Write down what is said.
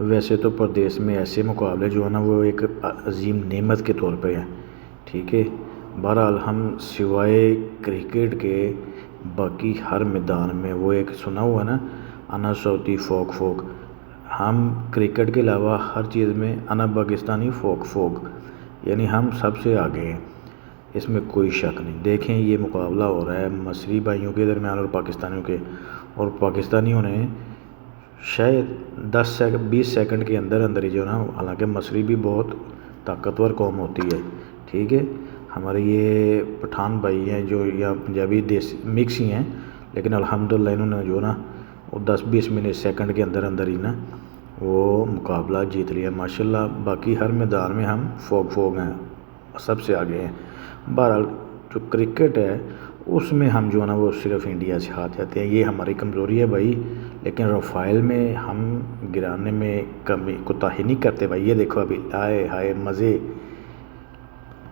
ویسے تو پردیس میں ایسے مقابلے جو ہیں نا وہ ایک عظیم نعمت کے طور پہ ہیں، ٹھیک ہے۔ بہرحال ہم سوائے کرکٹ کے باقی ہر میدان میں وہ ایک سنا ہوا نا، انا صوتی فوق فوق، ہم کرکٹ کے علاوہ ہر چیز میں انا پاکستانی فوق فوق، یعنی ہم سب سے آگے ہیں، اس میں کوئی شک نہیں۔ دیکھیں یہ مقابلہ ہو رہا ہے مصری بھائیوں کے درمیان اور پاکستانیوں کے، اور پاکستانیوں نے شاید 20 سیکنڈ کے اندر اندر ہی جو نا، حالانکہ مصری بھی بہت طاقتور قوم ہوتی ہے، ٹھیک ہے، ہمارے یہ پٹھان بھائی ہیں جو یا پنجابی دیسی مکس ہی ہیں، لیکن الحمدللہ انہوں نے جو نا وہ 10-20 منٹ سیکنڈ کے اندر اندر ہی نا وہ مقابلہ جیت لیا ماشاءاللہ۔ باقی ہر میدان میں ہم فوق فوق ہیں، سب سے آگے ہیں۔ بہرحال جو کرکٹ ہے اس میں ہم جو ہے نا وہ صرف انڈیا سے ہاتھ جاتے ہیں، یہ ہماری کمزوری ہے بھائی، لیکن رفائل میں ہم گرانے میں کمی کوتاہی نہیں کرتے بھائی۔ یہ دیکھو ابھی ہائے ہائے مزے